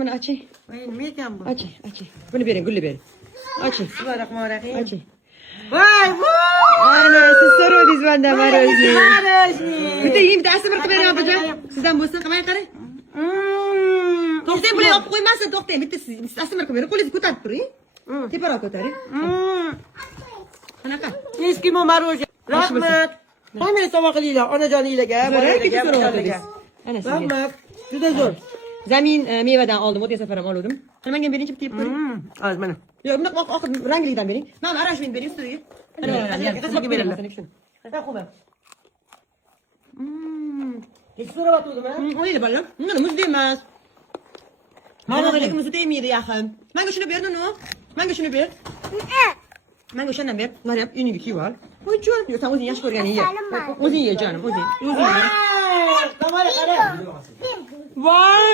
Bunu açayım. Nima ekan bu? Açayım. Bunu verin, gülü verin. Açayım. Bismillahirrahmanirrahim. Açayım. Voy voy. Ana siz so'radingiz benden marojni. Marojni. Bitta yeying, bitta asl bir qilib bering opajon. Sizdan bo'lsa qilmay qarang. To'xtang, bular olib qo'ymasin, to'xtang. Bitta siz asl bir qilib bering. Qo'lingizni ko'tarib turing. Teparoq ko'taring. Qanaqa? Eskimo marojni. Rahmat. Qanday sovg'a qilinglar onajoninlarga, bolalarga, bolalarga. Ana sizga. Rahmat. Juda zo'r. Zamin mevadan oldim, o'tgan safar ham oldim. Mana menga bering, bitta yeb ko'ring. Hozir mana. Yo'q, bundoq oqib rangligidan bering. Mana arashvin bering ustiga. Sizga beraman. Hech so'rayotgandim ha? O'yla bolam. Bunga muzli emas. Mana lekin muzi tegmaydi yaxin. Menga shuni berdin u. Menga shuni ber. Menga o'shandan ber. Maryam, uyingga kiyib ol. Voy jonim, yo'q, sen o'zing yaxshi ko'rganing ye. O'zing ye jonim, o'zing. O'zing ye. Tomoni qara. Voy!